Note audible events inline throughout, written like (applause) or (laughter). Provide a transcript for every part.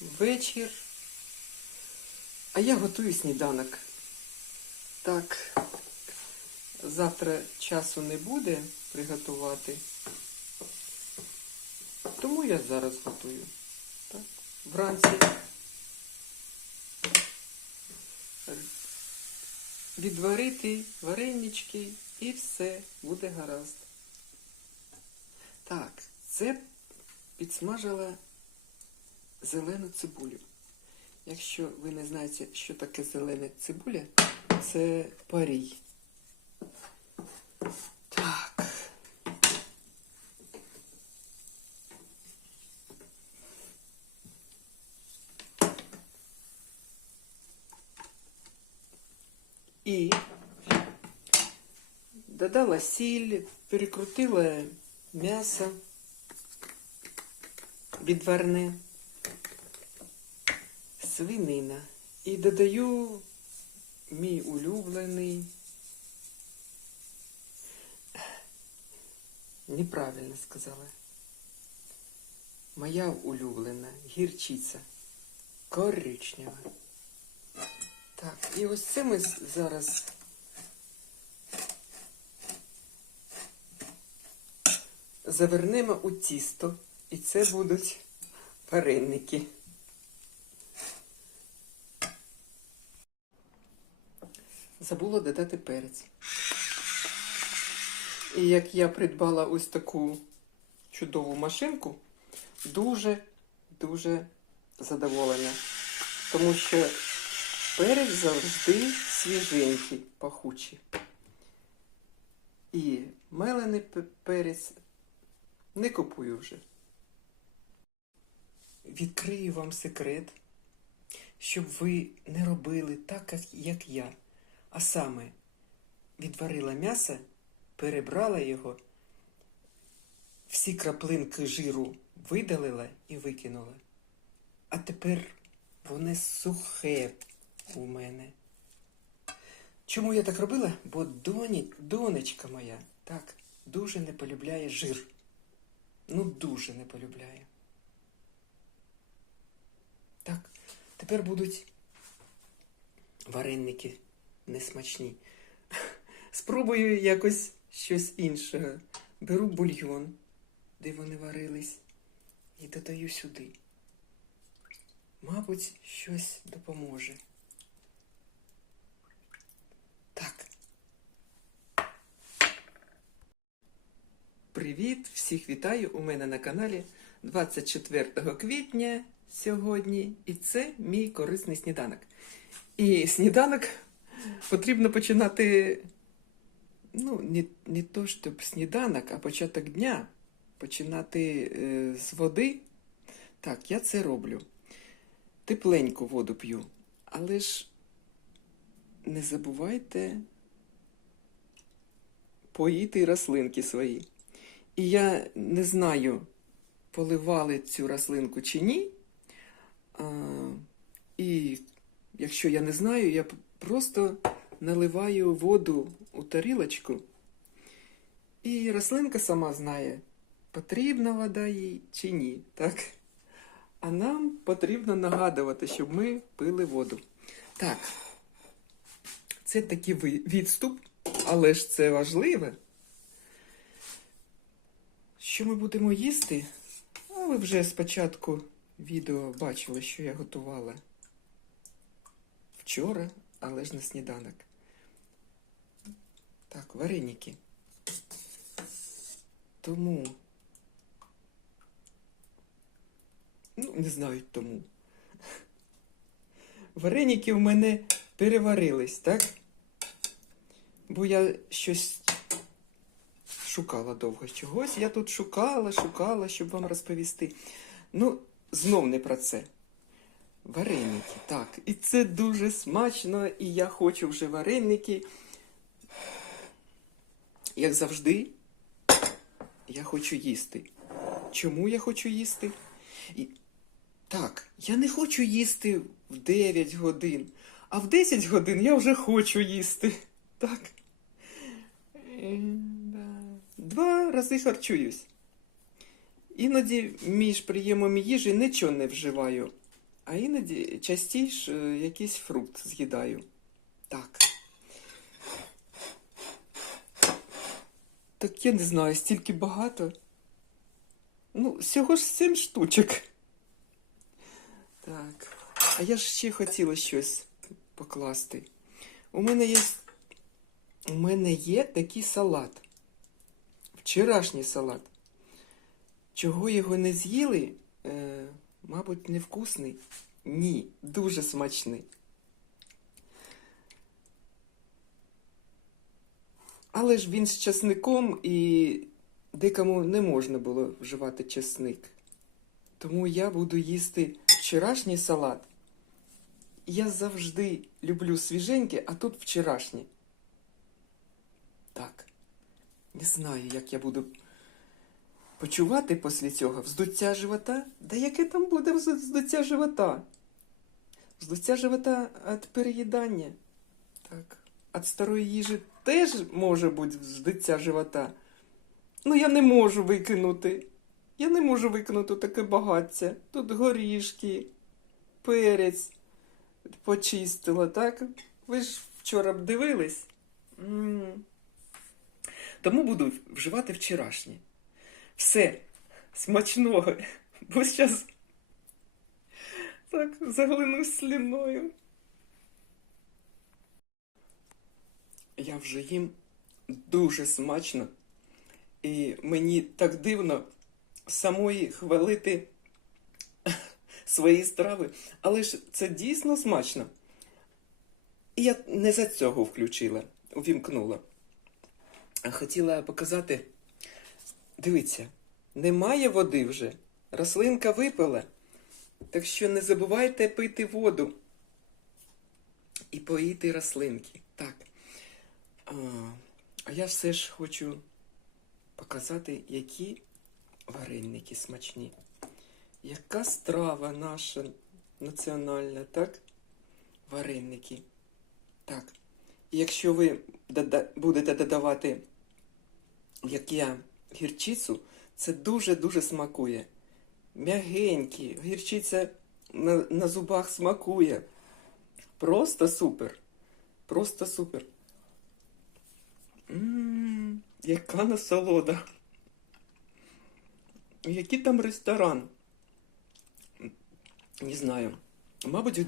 вечір. А я готую сніданок. Так, завтра часу не буде приготувати. Тому я зараз готую. Так, вранці. Відварити варенички і все буде гаразд. Так, це підсмажила зелену цибулю. Якщо ви не знаєте, що таке зелена цибуля, це парій. Так. І додала сіль, перекрутила м'ясо відварне, свинина. І додаю мій улюблений. Неправильно сказала. Моя улюблена гірчиця. Коричнева. Так, і ось це ми зараз завернемо у тісто. І це будуть вареники. Забула додати перець. І як я придбала ось таку чудову машинку, дуже-дуже задоволена. Тому що перець завжди свіженький, пахучий. І мелений перець не купую вже. Відкрию вам секрет, щоб ви не робили так, як- я. А саме відварила м'ясо, перебрала його, всі краплинки жиру видалила і викинула. А тепер воно сухе у мене. Чому я так робила? Бо доні, донечка моя так дуже не полюбляє жир. Ну, дуже не полюбляє. Так, тепер будуть вареники несмачні. Спробую якось щось інше. Беру бульйон, де вони варились, і додаю сюди. Мабуть, щось допоможе. Так. Привіт! Всіх вітаю у мене на каналі 24 квітня сьогодні. І це мій корисний сніданок. І сніданок потрібно починати. Ну, не, не то, щоб сніданок, а початок дня. Починати е, з води. Так, я це роблю. Тепленьку воду п'ю. Але ж не забувайте поїти рослинки свої. І я не знаю, поливали цю рослинку чи ні. А, і якщо я не знаю, я просто наливаю воду у тарілочку. І рослинка сама знає, потрібна вода їй чи ні. Так? А нам потрібно нагадувати, щоб ми пили воду. Так, це такий відступ, але ж це важливе. Що ми будемо їсти? А ви вже спочатку відео бачили, що я готувала вчора, але ж на сніданок. Так, вареники. Тому. Ну, не знаю тому. Вареники в мене переварились, так? Бо я щось шукала довго чогось. Я тут шукала, шукала, щоб вам розповісти. Ну, знов не про це. Вареники, так. І це дуже смачно, і я хочу вже вареники. Як завжди, я хочу їсти. Чому я хочу їсти? І... Так, я не хочу їсти в 9 годин, а в 10 годин я вже хочу їсти. Так. Е. Два рази харчуюсь. Іноді між прийомом їжі нічого не вживаю. А іноді частіше якийсь фрукт з'їдаю. Так. Так я не знаю, стільки багато. Ну, всього ж сім штучок. Так. А я ж ще хотіла щось покласти. У мене є. У мене є такий салат. Вчорашній салат. Чого його не з'їли? Е, мабуть, невкусний. Ні, дуже смачний. Але ж він з часником і дикому не можна було вживати часник. Тому я буду їсти вчорашній салат. Я завжди люблю свіженьке, а тут вчорашнє. Так. Не знаю, як я буду почувати після цього вздуття живота. Да яке там буде вздуття живота? Вздуття живота від переїдання. Так. Від старої їжі теж може бути вздуття живота. Ну, я не можу викинути. Я не можу викинути таке багаття. Тут горішки, перець почистила, так? Ви ж вчора б дивились. М. Тому буду вживати вчорашнє. Все, смачного. (laughs) Бо зараз так заглинусь сліною. Я вже їм дуже смачно. І мені так дивно самої хвалити (laughs) свої страви. Але ж це дійсно смачно. І я не за цього включила, увімкнула. Хотіла показати. Дивіться, немає води вже. Рослинка випила. Так що не забувайте пити воду і поїти рослинки. Так. А, я все ж хочу показати, які вареники смачні. Яка страва наша національна, так? Вареники. Так. І якщо ви будете додавати, як я, гірчицю, це дуже-дуже смакує. М'ягенькі, гірчиця на, на зубах смакує. Просто супер. Просто супер. Ммм, яка насолода. Який там ресторан? Не знаю. Мабуть,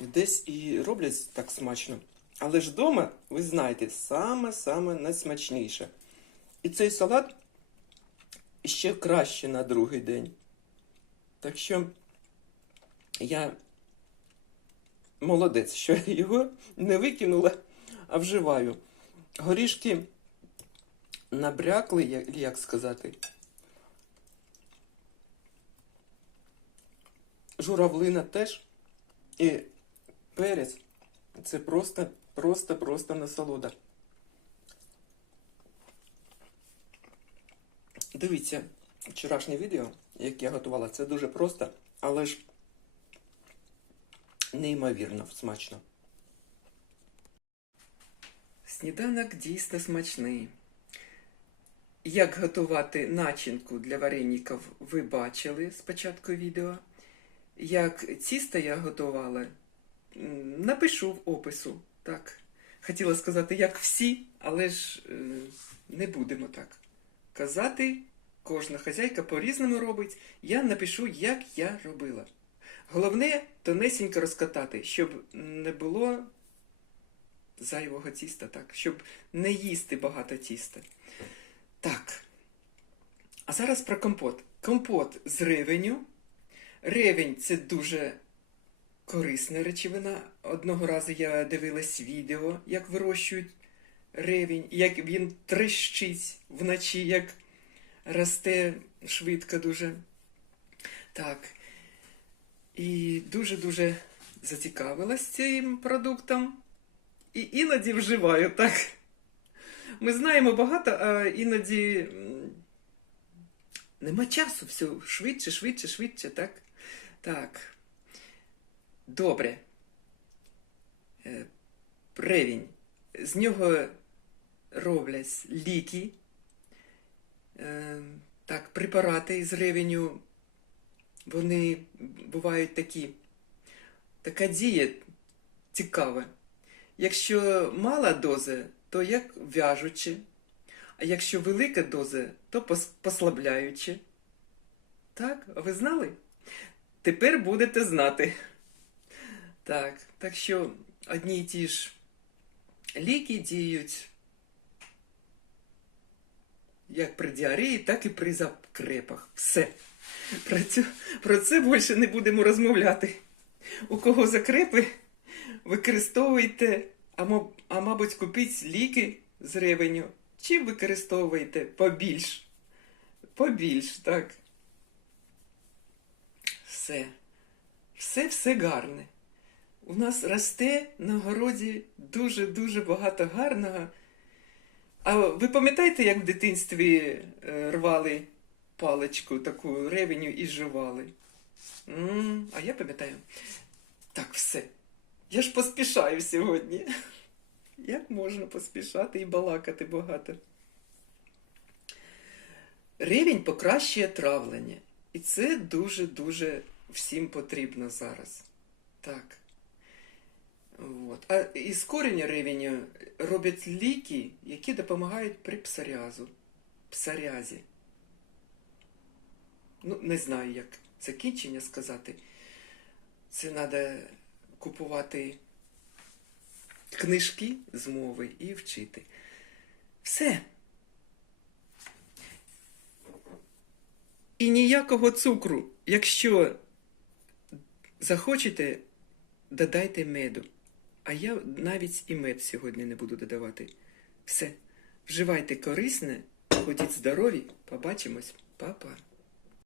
десь і роблять так смачно. Але ж вдома, ви знаєте, саме-саме найсмачніше. І цей салат ще краще на другий день. Так що я молодець, що (laughs) його не викинула, а вживаю. Горішки набрякли, як, як сказати. Журавлина теж. І перець. Це просто, просто, просто насолода. Дивіться вчорашнє відео, яке я готувала. Це дуже просто, але ж неймовірно смачно. Сніданок дійсно смачний. Як готувати начинку для вареників, ви бачили спочатку відео. Як тісто я готувала, напишу в опису. Так. Хотіла сказати, як всі, але ж е, не будемо так. Казати, кожна хазяйка по-різному робить. Я напишу, як я робила. Головне тонесенько розкатати, щоб не було зайвого тіста, так, щоб не їсти багато тіста. Так. А зараз про компот. Компот з ревеню. Ревень це дуже корисна речовина. Одного разу я дивилась відео, як вирощують ревень, як він трещить вночі, як росте швидко дуже. Так. І дуже-дуже зацікавилась цим продуктом. І іноді вживаю, так. Ми знаємо багато, а іноді нема часу, все швидше, швидше, швидше, так? Так. Добре. Е, Ревінь. З нього роблять ліки. Е, Так, препарати з ревеню. Вони бувають такі така дія цікава. Якщо мала доза, то як в'яжуче, а якщо велика доза, то пос- послабляюче. Так, ви знали? Тепер будете знати. Так, так що одні й ті ж ліки діють як при діареї, так і при закрепах. Все. Про це, про це більше не будемо розмовляти. У кого закрепи, використовуйте, а, а мабуть, купіть ліки з ревеню, чи використовуйте побільш. Побільш, так. Все. Все, все гарне. У нас росте на городі дуже-дуже багато гарного. А ви пам'ятаєте, як в дитинстві е, рвали паличку таку ревеню і жували? м а я пам'ятаю. Так, все. Я ж поспішаю сьогодні. (laughs) Як можна поспішати і балакати багато? Рівень покращує травлення. І це дуже-дуже всім потрібно зараз. Так. От. А із корення ревеню роблять ліки, які допомагають при псоріазу. Псоріазі. Ну, не знаю, як закінчення сказати. Це треба купувати книжки з мови і вчити. Все. І ніякого цукру. Якщо захочете, додайте меду. А я навіть і мед сьогодні не буду додавати. Все. Вживайте корисне, ходіть здорові, побачимось, Па-па.